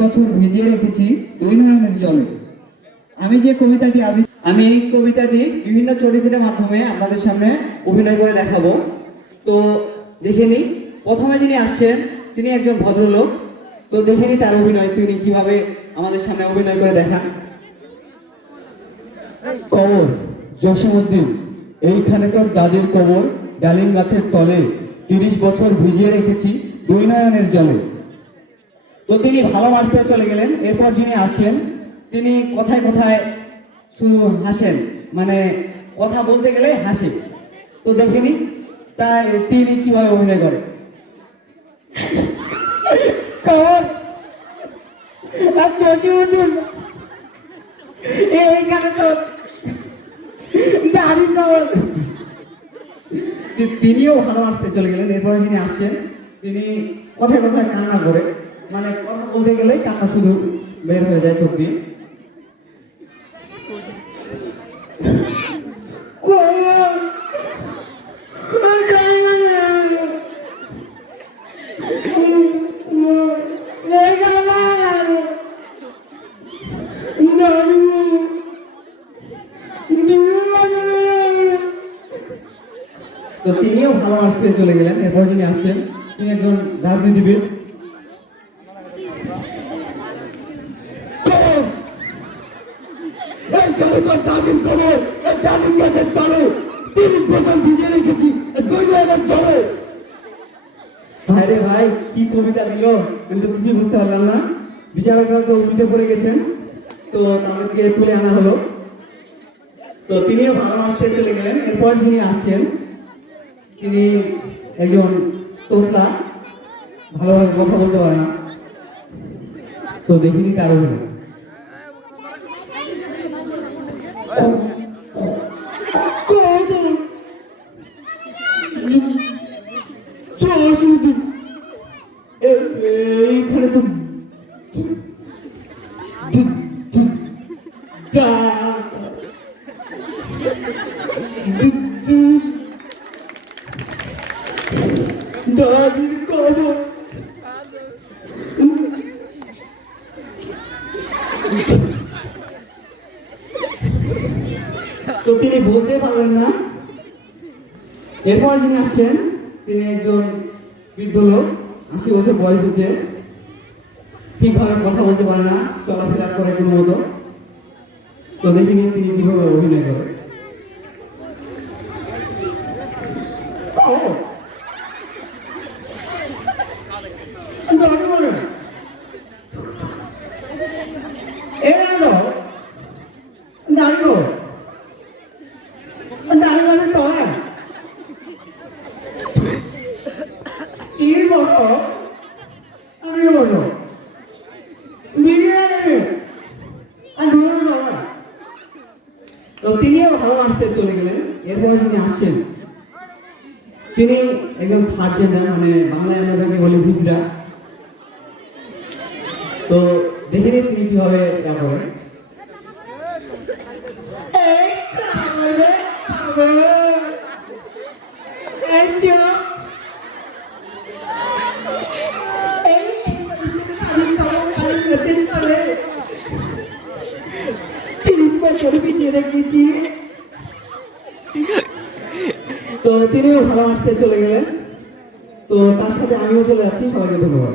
বছর ভিজিয়ে রেখেছি দুই নয়নের জলে। আমি যে কবিতাটি আমি এই কবিতাটি বিভিন্ন চরিত্রের মাধ্যমে আপনাদের সামনে অভিনয় করে দেখাবো। তো দেখে নিই, প্রথমে যিনি আসছেন তিনি একজন ভদ্রলোক। তো দেখে নিই তার অভিনয়, তিনি কিভাবে আমাদের সামনে অভিনয় করে দেখান। কবর জসীমউদ্দিন, এইখানে তোর দাদির কবর, ডালিম গাছের তলে, 30 বছর ভিজিয়ে রেখেছি দুই নয়নের জলে। তো তিনি ভালোবাস পেয়ে চলে গেলেন। এরপর যিনি আসছেন তিনি কথায় কথায় শুধু হাসেন, মানে কথা বলতে গেলে হাসে। তো দেখিনি তাই তিনি কিভাবে অভিনয় করে। এইখানে তো দাড়ি কবর। তিনিও ভালোবাসতে চলে গেলেন। এরপরে যিনি আসছেন তিনি কথায় কথায় কান্না করে, মানে কথা বলতে গেলেই কান্না শুধু বের হয়ে যায় চোখ দিয়ে। তো তিনিও ভালোবাসতে চলে গেলেন। এরপর যিনি আসছেন তিনি একজন রাজনীতিবিদ। দাদির কবর, ডালিম গাছের তলে, 30 বছর ভিজিয়ে রেখেছি দুই নয়নের জলে। ভাই রে ভাই, কি কবিতা দিল আমি তো কিছুই বুঝতে পারলাম না। বিচারকরা তো উল্টে পড়ে গেছেন, তো তাদেরকে তুলে আনা হলো। তো তিনিও ভালোবাসতে চলে গেলেন। এরপর যিনি আসছেন তিনি একজন তোতলা, ভালোভাবে কথা বলতে পারে না। তো দেখিনি তার অভিনয়। এইখানে তো দাদির কবর। তো তিনি বলতে পারলেন না। এরপর যিনি আসছেন তিনি একজন বৃদ্ধ লোক, 80 বছর বয়স হয়েছে, ঠিকভাবে কথা বলতে পারে না, চলাফেরা করে কোনো মতো। তো দেখিনি তিনি কিভাবে অভিনয় করে। তো তিনিও ভালোবাসতে চলে গেলেন। এরপর যিনি আসছেন তিনি একজন থার্ড জেন্ডার, মানে বাংলায় আমরা যাকে বলি হিজড়া। তো দেখে নিন তিনি কিভাবে ইয়া করেন। তো তিনিও ভালোবাসতে চলে গেলেন। তো তার সাথে আমিও চলে যাচ্ছি। সবাইকে ধন্যবাদ।